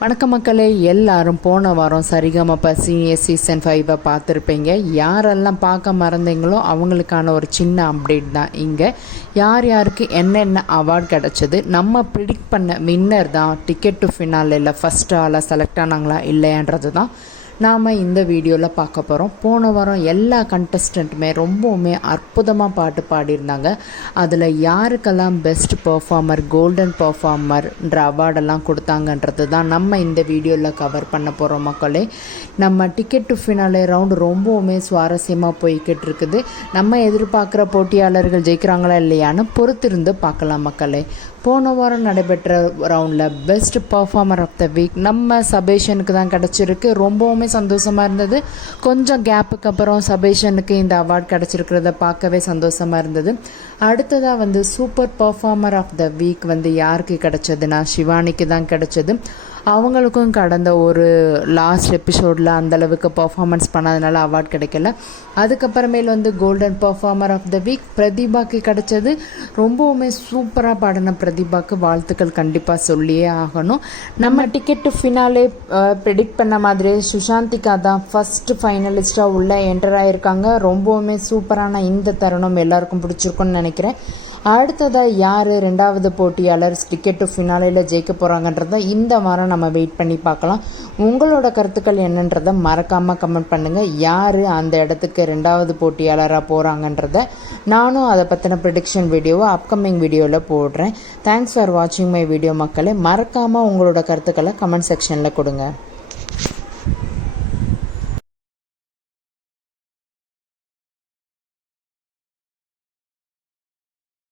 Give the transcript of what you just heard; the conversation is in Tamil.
வணக்கம் மக்களே, எல்லாரும் போன வாரம் சரிகமப சீனியர் சீசன் 5 பார்த்துருப்பீங்க. யாரெல்லாம் பார்க்க மறந்தீங்களோ அவங்களுக்கான ஒரு சின்ன அப்டேட் தான் இங்கே. யார் யாருக்கு என்னென்ன அவார்ட் கிடச்சிது, நம்ம ப்ரிடிக்ட் பண்ண வின்னர் தான் டிக்கெட் டு ஃபினாலில் ஃபஸ்ட் ஆளாக செலக்ட் ஆனாங்களா இல்லையான்றது தான் நாம் இந்த வீடியோவில் பார்க்க போகிறோம். போன வாரம் எல்லா கண்டஸ்டண்ட்டுமே ரொம்பவுமே அற்புதமாக பாட்டு பாடியிருந்தாங்க. அதில் யாருக்கெல்லாம் பெஸ்ட் பர்ஃபார்மர், கோல்டன் பர்ஃபார்மர்ன்ற அவார்டெல்லாம் கொடுத்தாங்கன்றது தான் நம்ம இந்த வீடியோவில் கவர் பண்ண போகிறோம் மக்களே. நம்ம டிக்கெட் டு ஃபினாலே ரவுண்டு ரொம்பவுமே சுவாரஸ்யமாக போய்கிட்டு இருக்குது. நம்ம எதிர்பார்க்குற போட்டியாளர்கள் ஜெயிக்கிறாங்களா இல்லையான்னு பொறுத்திருந்து பார்க்கலாம் மக்களே. போன வாரம் நடைபெற்ற ரவுண்டில் best performer of the week நம்ம சபேஷனுக்கு தான் கிடச்சிருக்கு. ரொம்பவுமே சந்தோஷமாக இருந்தது. கொஞ்சம் கேப்புக்கு அப்புறம் சபேஷனுக்கு இந்த அவார்ட் கிடச்சிருக்கிறத பார்க்கவே சந்தோஷமாக இருந்தது. அடுத்ததாக super performer of the week யாருக்கு கிடச்சதுன்னா ஷிவானிக்கு தான் கிடச்சது. அவங்களுக்கும் கடந்த ஒரு லாஸ்ட் எபிசோடில் அந்தளவுக்கு பர்ஃபார்மன்ஸ் பண்ணாதனால அவார்ட் கிடைக்கல. அதுக்கப்புறமேல் golden performer of the week பிரதீபாக்கு கிடச்சது. ரொம்பவுமே சூப்பராக பாடின பிரதீபாக்கு வாழ்த்துக்கள் கண்டிப்பாக சொல்லியே ஆகணும். நம்ம டிக்கெட்டு ஃபினாலே ப்ரெடிக்ட் பண்ண மாதிரி சுஷாந்திகா தான் ஃபஸ்ட்டு ஃபைனலிஸ்ட்டாக உள்ள என்டர் ஆகியிருக்காங்க. ரொம்பவுமே சூப்பரான இந்த தருணம் எல்லாருக்கும் பிடிச்சிருக்குன்னு நினைக்கிறேன். அடுத்ததாக யார் ரெண்டாவது போட்டியாளர் டிக்கெட் டு ஃபினாலேயில் ஜெயிக்க போகிறாங்கன்றதை இந்த வாரம் நம்ம வெயிட் பண்ணி பார்க்கலாம். உங்களோட கருத்துக்கள் என்னன்றதை மறக்காமல் கமெண்ட் பண்ணுங்கள். யார் அந்த இடத்துக்கு ரெண்டாவது போட்டியாளராக போகிறாங்கன்றத நானும் அதை பற்றின ப்ரிடிக்ஷன் வீடியோவை அப்கமிங் வீடியோவில் போடுறேன். தேங்க்ஸ் ஃபார் வாட்சிங் மை வீடியோ மக்களே. மறக்காமல் உங்களோட கருத்துக்களை கமெண்ட் செக்ஷனில் கொடுங்க.